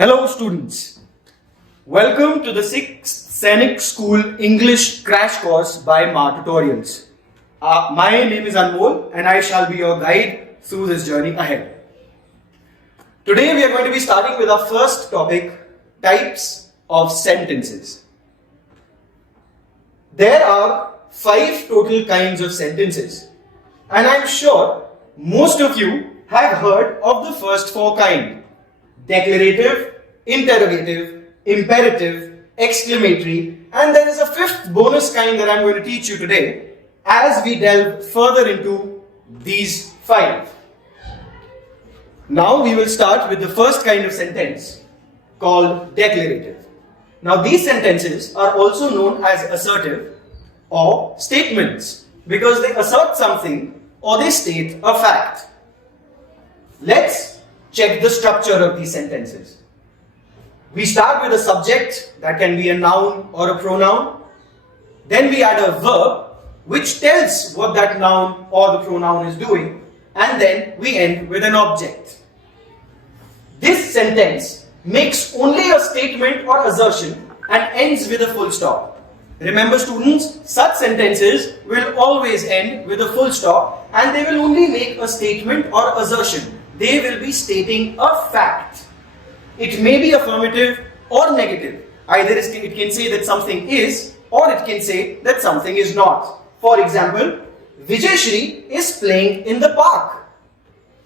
Hello students, welcome to the 6th Sainik School English Crash Course by Ma Tutorials. My name is Anmol and I shall be your guide through this journey ahead. Today we are going to be starting with our first topic, types of sentences. There are 5 total kinds of sentences and I am sure most of you have heard of the first 4 kinds. Declarative, interrogative, imperative, exclamatory, and there is a 5th bonus kind that I am going to teach you today as we delve further into these 5. Now we will start with the first kind of sentence called declarative. Now these sentences are also known as assertive or statements because they assert something or they state a fact. Let's check the structure of these sentences. We start with a subject that can be a noun or a pronoun. Then we add a verb which tells what that noun or the pronoun is doing. And then we end with an object. This sentence makes only a statement or assertion and ends with a full stop. Remember students, such sentences will always end with a full stop and they will only make a statement or assertion. They will be stating a fact. It may be affirmative or negative. Either it can say that something is or it can say that something is not. For example, Vijayshri is playing in the park.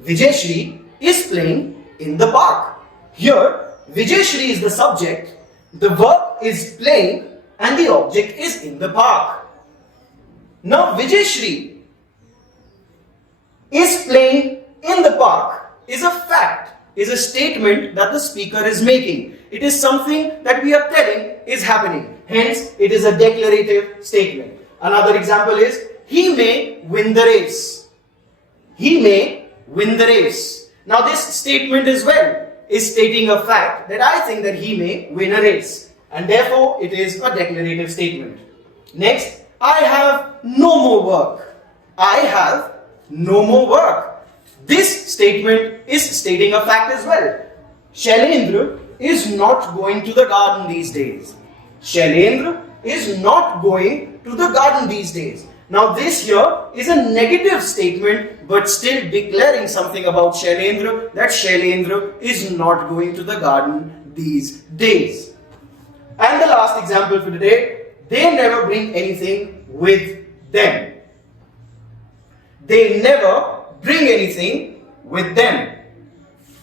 Vijayshri is playing in the park. Here, Vijayshri is the subject, the verb is playing and the object is in the park. Now Vijayshri is playing in the park is a fact, is a statement that the speaker is making. It is something that we are telling is happening. Hence, it is a declarative statement. Another example is, he may win the race. He may win the race. Now this statement as well is stating a fact that I think that he may win a race. And therefore, it is a declarative statement. Next, I have no more work. I have no more work. This statement is stating a fact as well. Shailendra is not going to the garden these days. Shailendra is not going to the garden these days. Now this here is a negative statement but still declaring something about Shailendra, that Shailendra is not going to the garden these days. And the last example for today, they never bring anything with them. They never bring anything with them.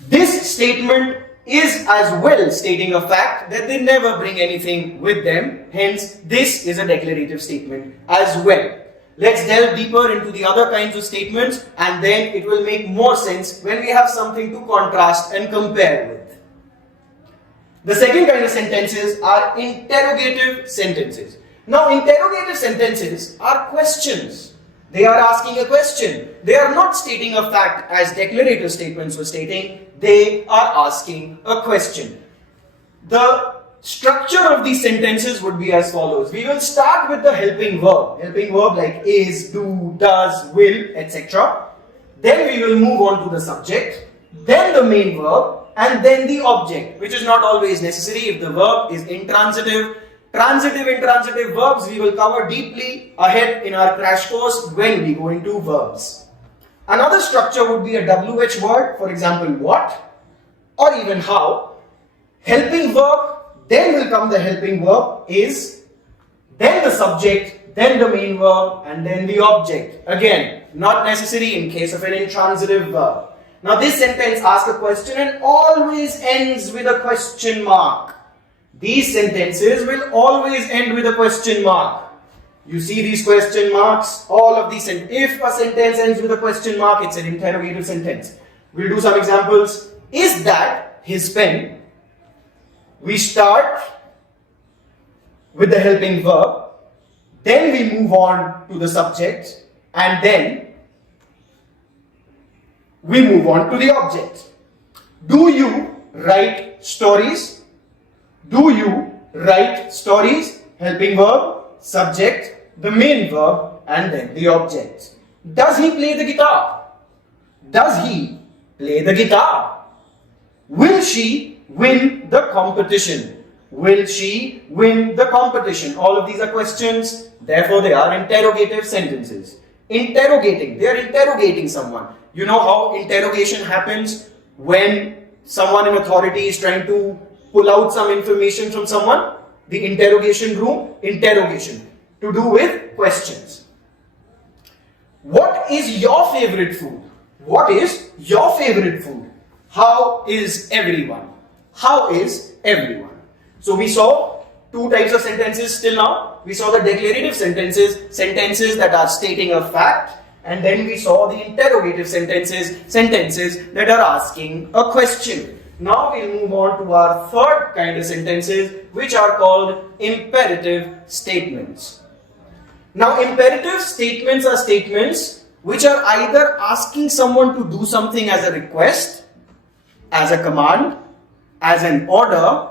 This statement is as well stating a fact that they never bring anything with them. Hence, this is a declarative statement as well. Let's delve deeper into the other kinds of statements and then it will make more sense when we have something to contrast and compare with. The second kind of sentences are interrogative sentences. Now, interrogative sentences are questions. They are asking a question. They are not stating a fact as declarative statements were stating. They are asking a question. The structure of these sentences would be as follows. We will start with the helping verb. Helping verb like is, do, does, will, etc. Then we will move on to the subject. Then the main verb. And then the object, which is not always necessary if the verb is intransitive. Transitive, intransitive verbs we will cover deeply ahead in our crash course when we go into verbs. Another structure would be a WH word, for example, what or even how. Helping verb, then will come the helping verb is, then the subject, then the main verb, and then the object. Again, not necessary in case of an intransitive verb. Now this sentence asks a question and always ends with a question mark. These sentences will always end with a question mark. You see these question marks, all of these sentences. If a sentence ends with a question mark, it's an interrogative sentence. We'll do some examples. Is that his pen? We start with the helping verb, then we move on to the subject, and then we move on to the object. Do you write stories? Do you write stories? Helping verb, subject, the main verb, and then the object. Does he play the guitar? Does he play the guitar? Will she win the competition? Will she win the competition? All of these are questions, therefore they are interrogative sentences. Interrogating, they are interrogating someone. You know how interrogation happens when someone in authority is trying to pull out some information from someone? The interrogation room, interrogation, to do with questions. What is your favorite food? What is your favorite food? How is everyone? How is everyone? So we saw two types of sentences till now. We saw the declarative sentences, sentences that are stating a fact, and then we saw the interrogative sentences, sentences that are asking a question. Now we'll move on to our third kind of sentences, which are called imperative statements. Now imperative statements are statements which are either asking someone to do something as a request, as a command, as an order,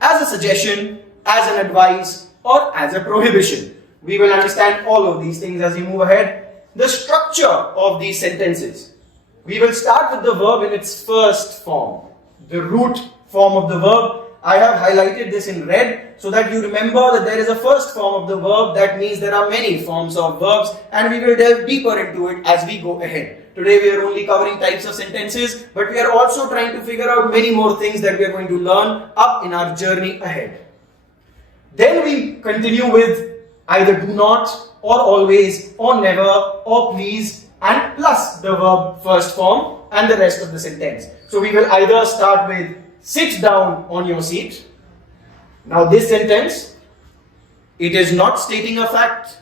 as a suggestion, as an advice, or as a prohibition. We will understand all of these things as we move ahead. The structure of these sentences. We will start with the verb in its first form, the root form of the verb. I have highlighted this in red so that you remember that there is a first form of the verb. That means there are many forms of verbs, and we will delve deeper into it as we go ahead. Today we are only covering types of sentences, but we are also trying to figure out many more things that we are going to learn up in our journey ahead. Then we continue with either do not, or always, or never, or please, and plus the verb first form and the rest of the sentence. So we will either start with sit down on your seat. Now this sentence, it is not stating a fact.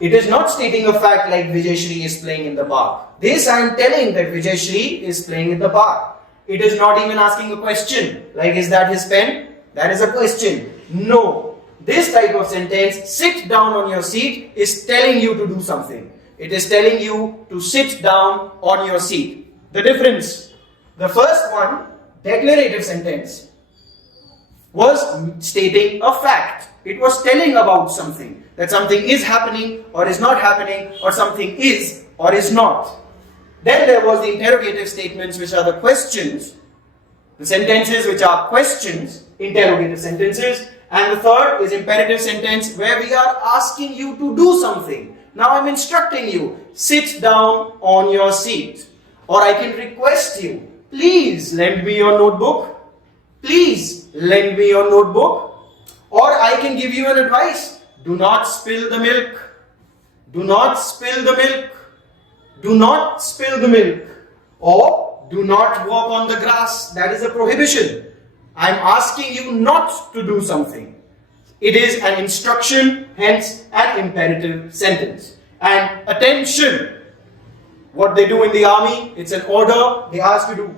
It is not stating a fact like Vijayshri is playing in the park. This I am telling that Vijayshri is playing in the park. It is not even asking a question like is that his pen? That is a question. No. This type of sentence, sit down on your seat, is telling you to do something. It is telling you to sit down on your seat. The difference. The first one, declarative sentence, was stating a fact. It was telling about something. That something is happening or is not happening, or something is or is not. Then there was the interrogative statements, which are the questions. The sentences which are questions, interrogative sentences. And the third is imperative sentence, where we are asking you to do something. Now I'm instructing you, sit down on your seat. Or I can request you, please lend me your notebook. Please lend me your notebook. Or I can give you an advice. Do not spill the milk. Do not spill the milk. Do not spill the milk. Or do not walk on the grass. That is a prohibition. I am asking you not to do something. It is an instruction, hence an imperative sentence. And attention, what they do in the army, it's an order. They ask you to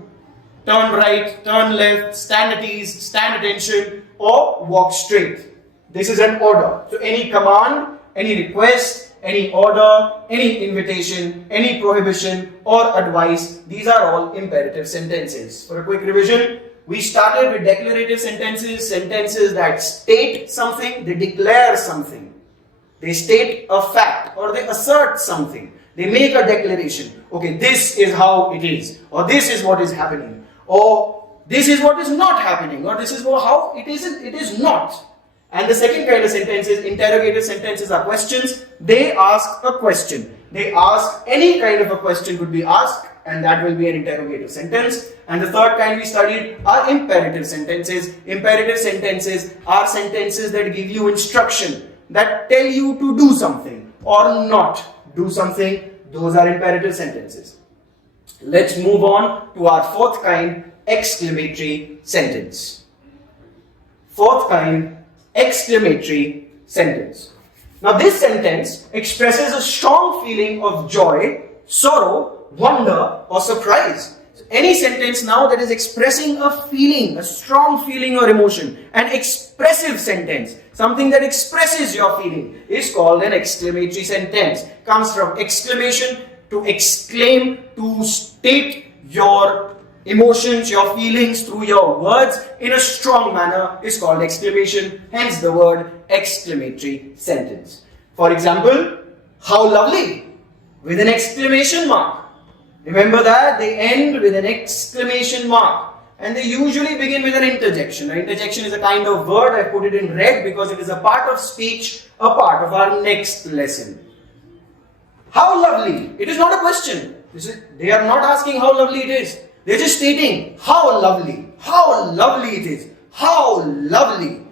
turn right, turn left, stand at ease, stand attention, or walk straight. This is an order. So any command, any request, any order, any invitation, any prohibition or advice, these are all imperative sentences. For a quick revision, we started with declarative sentences, sentences that state something, they declare something. They state a fact or they assert something. They make a declaration. Okay, this is how it is, or this is what is happening, or this is what is not happening, or this is how it is not. And the second kind of sentences, interrogative sentences, are questions. They ask a question. They ask any kind of a question could be asked, and that will be an interrogative sentence. And the third kind we studied are imperative sentences. Imperative sentences are sentences that give you instruction, that tell you to do something or not do something. Those are imperative sentences. Let's move on to our fourth kind, exclamatory sentence. Fourth kind, exclamatory sentence. Now this sentence expresses a strong feeling of joy, sorrow, wonder or surprise. So any sentence now that is expressing a feeling, a strong feeling or emotion, an expressive sentence, something that expresses your feeling, is called an exclamatory sentence. Comes from exclamation, to exclaim, to state your emotions, your feelings through your words in a strong manner is called exclamation, hence the word exclamatory sentence. For example, how lovely, with an exclamation mark. Remember that they end with an exclamation mark. and they usually begin with an interjection. An interjection is a kind of word. I put it in red because it is a part of speech, a part of our next lesson. How lovely. It is not a question. They are not asking how lovely it is. They are just stating how lovely it is, how lovely.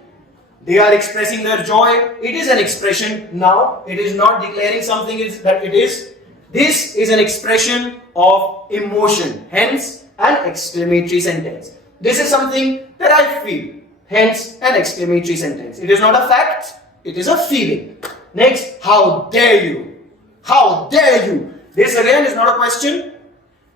They are expressing their joy. It is an expression now. It is not declaring something that it is. This is an expression of emotion. Hence, an exclamatory sentence. This is something that I feel. Hence, an exclamatory sentence. It is not a fact. It is a feeling. Next, how dare you? How dare you? This again is not a question.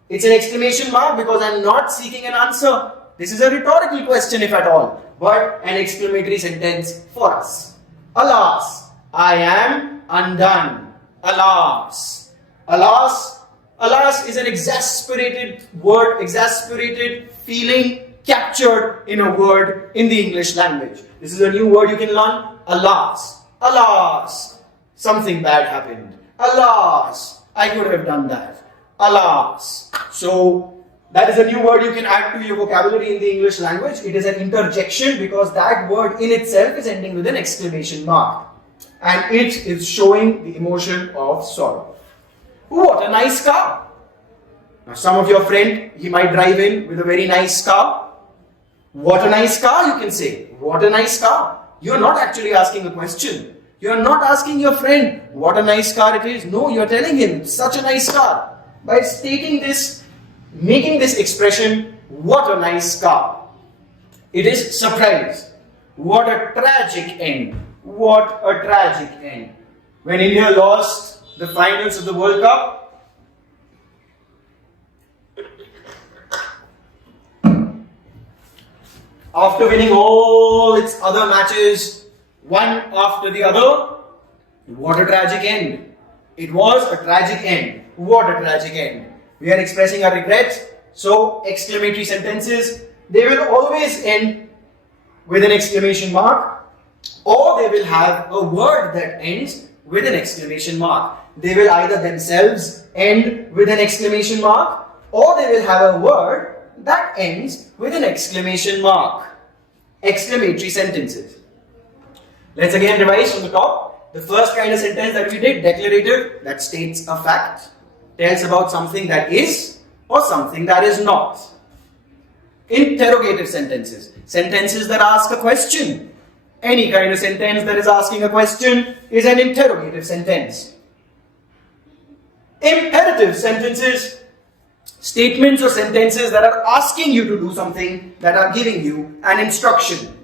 It's an exclamation mark because I am not seeking an answer. This is a rhetorical question if at all, but an exclamatory sentence for us. Alas, I am undone. Alas. Alas. Alas is an exasperated word, exasperated feeling captured in a word in the English language. This is a new word you can learn. Alas. Alas. Something bad happened. Alas. I could have done that. Alas. So, that is a new word you can add to your vocabulary in the English language. It is an interjection because that word in itself is ending with an exclamation mark. And it is showing the emotion of sorrow. What a nice car. Now some of your friend, he might drive in with a very nice car. What a nice car, you can say. What a nice car. You are not actually asking a question. You are not asking your friend what a nice car it is. No, you are telling him such a nice car. By stating this, making this expression, what a nice car. It is surprise. What a tragic end. What a tragic end. When India lost the finals of the World Cup, after winning all its other matches, one after the other, what a tragic end. It was a tragic end. What a tragic end. We are expressing our regret. So, exclamatory sentences, they will always end with an exclamation mark, or they will have a word that ends with an exclamation mark. They will either themselves end with an exclamation mark, or they will have a word that ends with an exclamation mark. Exclamatory sentences. Let's again revise from the top. The first kind of sentence that we did, declarative, that states a fact, tells about something that is or something that is not. Interrogative sentences, sentences that ask a question. Any kind of sentence that is asking a question is an interrogative sentence. Imperative sentences, statements or sentences that are asking you to do something, that are giving you an instruction.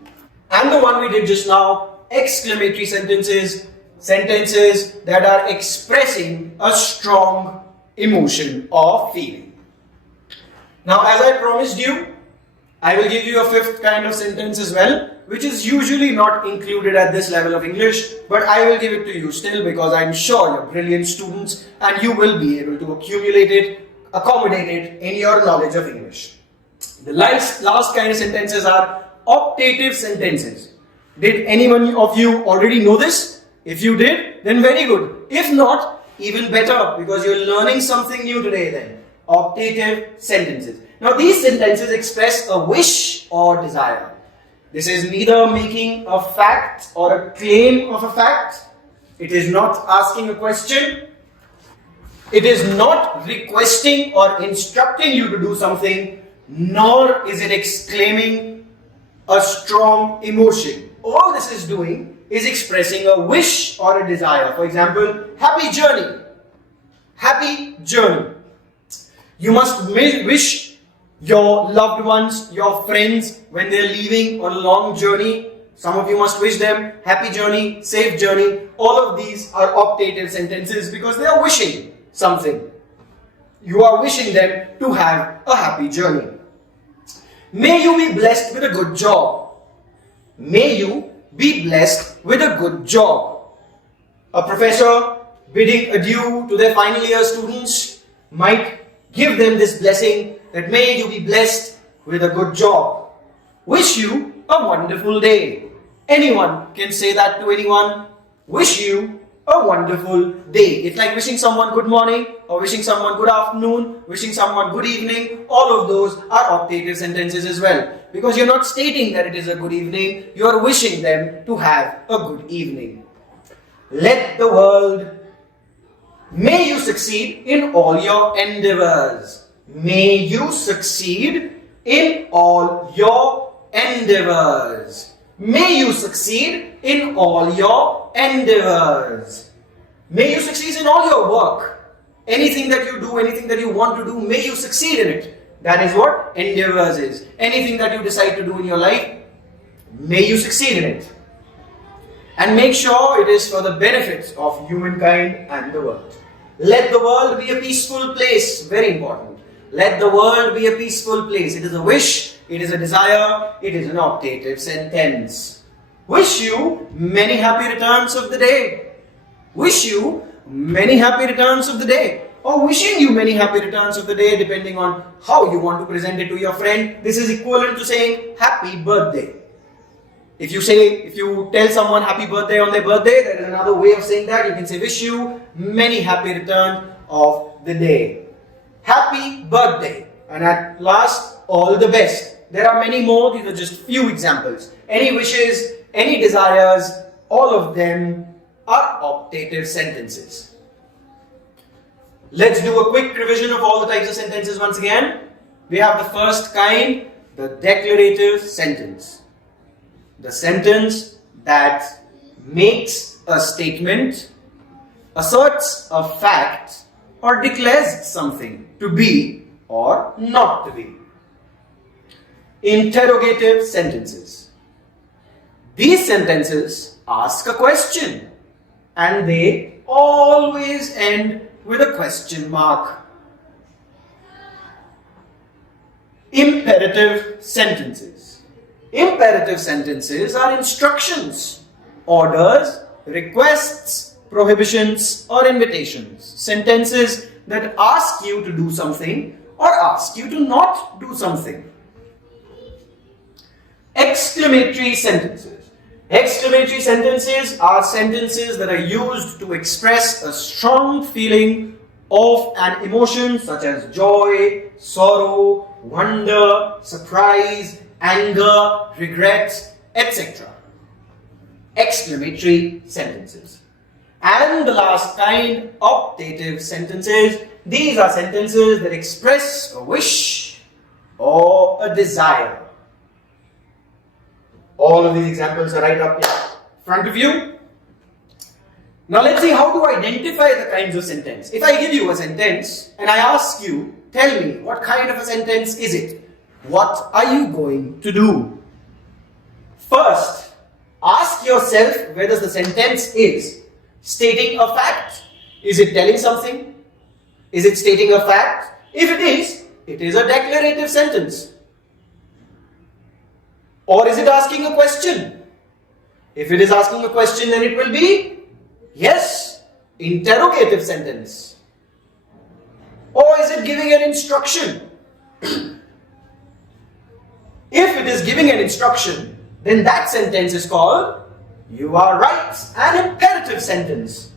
And the one we did just now, exclamatory sentences, sentences that are expressing a strong emotion or feeling. Now, as I promised you, I will give you a fifth kind of sentence as well, which is usually not included at this level of English, but I will give it to you still because I'm sure you're brilliant students and you will be able to accumulate it, accommodate it in your knowledge of English. The last kind of sentences are optative sentences. Did anyone of you already know this? If you did, then very good. If not, even better, because you're learning something new today then. Optative sentences. Now these sentences express a wish or desire. This is neither making a fact or a claim of a fact. It is not asking a question. It is not requesting or instructing you to do something, nor is it exclaiming a strong emotion. All this is doing is expressing a wish or a desire. For example, happy journey. Happy journey. You must wish your loved ones, your friends, when they're leaving on a long journey, some of you must wish them happy journey, safe journey. All of these are optative sentences because they are wishing something. You are wishing them to have a happy journey. May you be blessed with a good job. May you be blessed with a good job. A professor bidding adieu to their final year students might give them this blessing that may you be blessed with a good job. Wish you a wonderful day. Anyone can say that to anyone. Wish you a wonderful day. It's like wishing someone good morning or wishing someone good afternoon, wishing someone good evening. All of those are optative sentences as well. Because you're not stating that it is a good evening, you're wishing them to have a good evening. Let the world, may you succeed in all your endeavors. May you succeed in all your endeavors. May you succeed in all your endeavors. May you succeed in all your work. Anything that you do, anything that you want to do, may you succeed in it. That is what endeavors is. Anything that you decide to do in your life, may you succeed in it. And make sure it is for the benefit of humankind and the world. Let the world be a peaceful place. Very important. Let the world be a peaceful place. It is a wish, it is a desire, it is an optative sentence. Wish you many happy returns of the day. Wish you many happy returns of the day. Or wishing you many happy returns of the day, depending on how you want to present it to your friend. This is equivalent to saying happy birthday. If you tell someone happy birthday on their birthday, there is another way of saying that. You can say wish you many happy returns of the day. Happy birthday. And at last, all the best. There are many more. These are just few examples. Any wishes, any desires, all of them are optative sentences. Let's do a quick revision of all the types of sentences once again. We have the first kind, the declarative sentence. The sentence that makes a statement, asserts a fact, or declares something to be or not to be. Interrogative sentences. These sentences ask a question and they always end with a question mark. Imperative sentences. Imperative sentences are instructions, orders, requests, prohibitions, or invitations. Sentences that ask you to do something or ask you to not do something. Exclamatory sentences. Exclamatory sentences are sentences that are used to express a strong feeling of an emotion such as joy, sorrow, wonder, surprise, anger, regret, etc. Exclamatory sentences. And the last kind, optative sentences. These are sentences that express a wish or a desire. All of these examples are right up here in front of you. Now let's see how to identify the kinds of sentence. If I give you a sentence and I ask you, tell me what kind of a sentence is it? What are you going to do? First, ask yourself whether the sentence is stating a fact. Is it telling something? Is it stating a fact? If it is a declarative sentence. Or is it asking a question? If it is asking a question, then it will be yes, interrogative sentence. Or is it giving an instruction? If it is giving an instruction, then that sentence is called, you are right, an imperative sentence.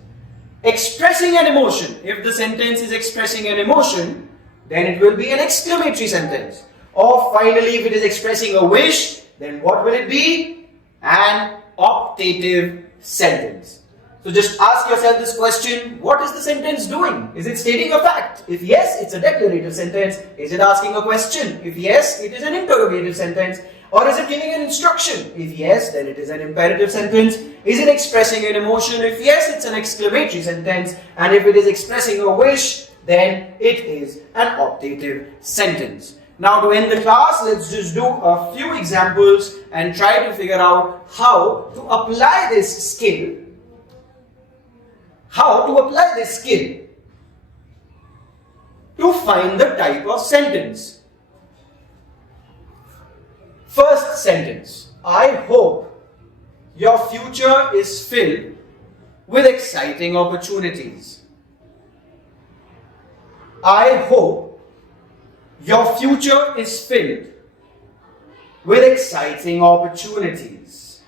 Expressing an emotion. If the sentence is expressing an emotion, then it will be an exclamatory sentence. Or finally, if it is expressing a wish, then what will it be? An optative sentence. So just ask yourself this question, what is the sentence doing? Is it stating a fact? If yes, it's a declarative sentence. Is it asking a question? If yes, it is an interrogative sentence. Or is it giving an instruction? If yes, then it is an imperative sentence. Is it expressing an emotion? If yes, it's an exclamatory sentence. And if it is expressing a wish, then it is an optative sentence. Now to end the class, let's just do a few examples and try to figure out how to apply this skill. How to apply this skill to find the type of sentence. First sentence. I hope your future is filled with exciting opportunities. I hope your future is filled with exciting opportunities.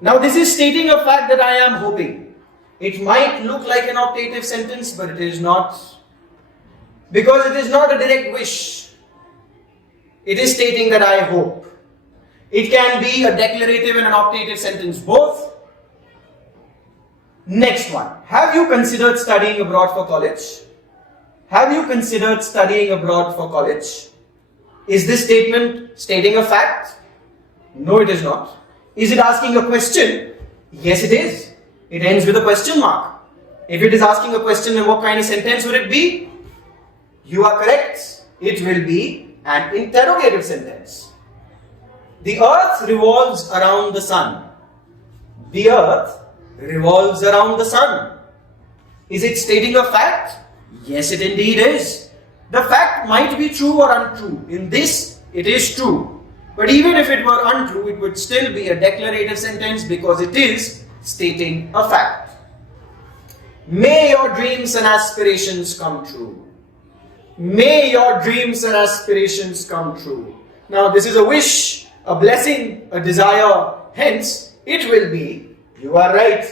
Now this is stating a fact that I am hoping. It might look like an optative sentence, but it is not. Because it is not a direct wish. It is stating that I hope. It can be a declarative and an optative sentence both. Next one. Have you considered studying abroad for college? Have you considered studying abroad for college? Is this statement stating a fact? No, it is not. Is it asking a question? Yes, it is. It ends with a question mark. If it is asking a question, then what kind of sentence would it be? You are correct. It will be an interrogative sentence. The earth revolves around the sun. The earth revolves around the sun. Is it stating a fact? Yes, it indeed is. The fact might be true or untrue. In this, it is true. But even if it were untrue, it would still be a declarative sentence because it is stating a fact. May your dreams and aspirations come true. May your dreams and aspirations come true. Now this is a wish, a blessing, a desire. Hence, it will be, you are right,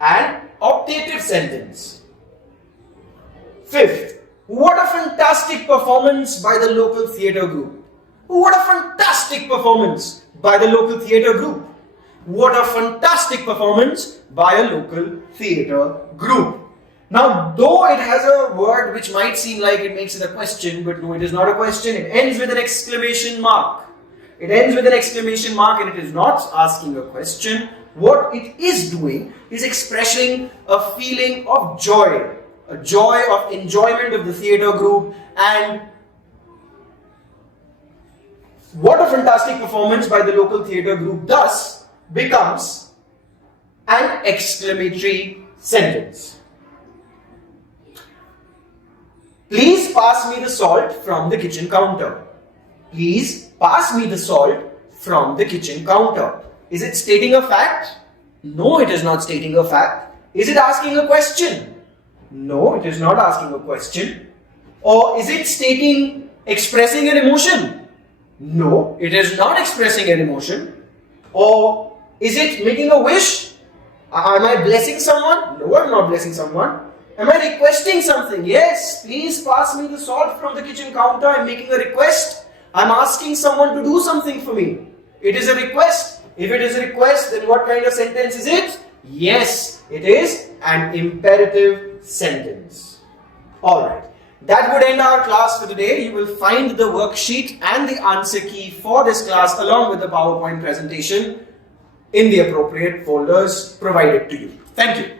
an optative sentence. Fifth, what a fantastic performance by the local theatre group. What a fantastic performance by the local theatre group. What a fantastic performance by a local theatre group. Now, though it has a word which might seem like it makes it a question, but no, it is not a question. It ends with an exclamation mark. It ends with an exclamation mark and it is not asking a question. What it is doing is expressing a feeling of joy. A joy of enjoyment of the theatre group, and what a fantastic performance by the local theatre group thus becomes an exclamatory sentence. Please pass me the salt from the kitchen counter. Please pass me the salt from the kitchen counter. Is it stating a fact? No, it is not stating a fact. Is it asking a question? No, it is not asking a question. Or is it expressing an emotion? No, it is not expressing an emotion. Or is it making a wish? Am I blessing someone? No, I am not blessing someone. Am I requesting something? Yes, please pass me the salt from the kitchen counter. I am making a request. I am asking someone to do something for me. It is a request. If it is a request, then what kind of sentence is it? Yes, it is an imperative sentence. Alright, that would end our class for today. You will find the worksheet and the answer key for this class along with the PowerPoint presentation in the appropriate folders provided to you. Thank you.